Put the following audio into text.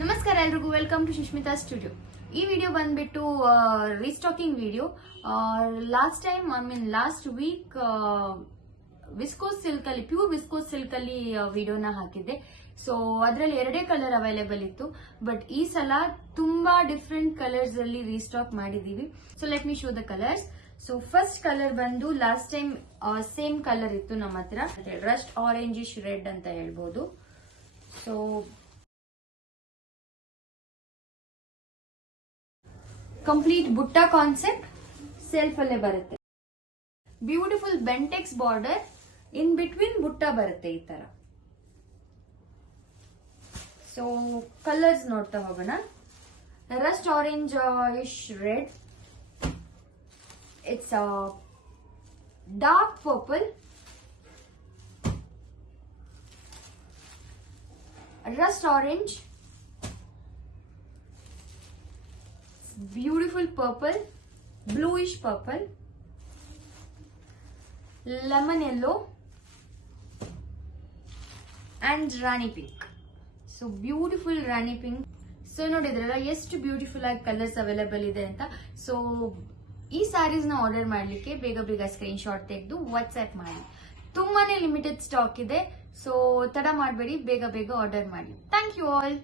ನಮಸ್ಕಾರ ಎಲ್ರಿಗೂ, welcome to Sushmita studio. ಈ ವಿಡಿಯೋ ಬಂದ್ಬಿಟ್ಟು restocking video. Last week viscose silk ಅಲ್ಲಿ, ಪ್ಯೂರ್ ವಿಸ್ಕೋಸ್ ಸಿಲ್ಕ್ ಅಲ್ಲಿ ವಿಡಿಯೋನ ಹಾಕಿದ್ದೆ. ಸೊ ಅದರಲ್ಲಿ 2 ಕಲರ್ ಅವೈಲೇಬಲ್ ಇತ್ತು. ಬಟ್ ಈ ಸಲ ತುಂಬಾ ಡಿಫ್ರೆಂಟ್ ಕಲರ್ಸ್ ಅಲ್ಲಿ ರೀಸ್ಟಾಕ್ ಮಾಡಿದೀವಿ. So let me show the colours. So first colour ಬಂದು ಲಾಸ್ಟ್ ಟೈಮ್ ಸೇಮ್ ಕಲರ್ ಇತ್ತು ನಮ್ಮ ಹತ್ರ, ರಸ್ಟ್ ಆರೆಂಜಿಶ್ ರೆಡ್ ಅಂತ ಹೇಳ್ಬೋದು. ಸೊ ಕಂಪ್ಲೀಟ್ ಬುಟ್ಟ ಕಾನ್ಸೆಪ್ಟ್, ಸೆಲ್ಫ್ ಅಲ್ಲೇ ಬರುತ್ತೆ. Beautiful Bentex border, in between ಬುಟ್ಟ ಬರುತ್ತೆ ಈ ತರ. ಸೊ ಕಲರ್ಸ್ ನೋಡ್ತಾ ಹೋಗೋಣ. Rust orange Ish red, it's dark purple, Rust orange, beautiful purple, bluish purple, lemon yellow and rani pink. So beautiful rani pink. So ನೋಡಿದ್ರಲ್ಲ ಎಷ್ಟು ಬ್ಯೂಟಿಫುಲ್ ಆಗಿ ಕಲರ್ಸ್ ಅವೈಲೇಬಲ್ ಇದೆ ಅಂತ. ಸೊ ಈ ಸ್ಯಾರೀಸ್ ನ ಆರ್ಡರ್ ಮಾಡ್ಲಿಕ್ಕೆ ಬೇಗ ಸ್ಕ್ರೀನ್ ಶಾಟ್ ತೆಗೆದು ವಾಟ್ಸ್ಆಪ್ ಮಾಡಿ. ತುಂಬಾನೇ ಲಿಮಿಟೆಡ್ ಸ್ಟಾಕ್ ಇದೆ. ಸೊ ತಡ ಮಾಡಬೇಡಿ, ಬೇಗ ಆರ್ಡರ್ ಮಾಡಿ. Thank you all.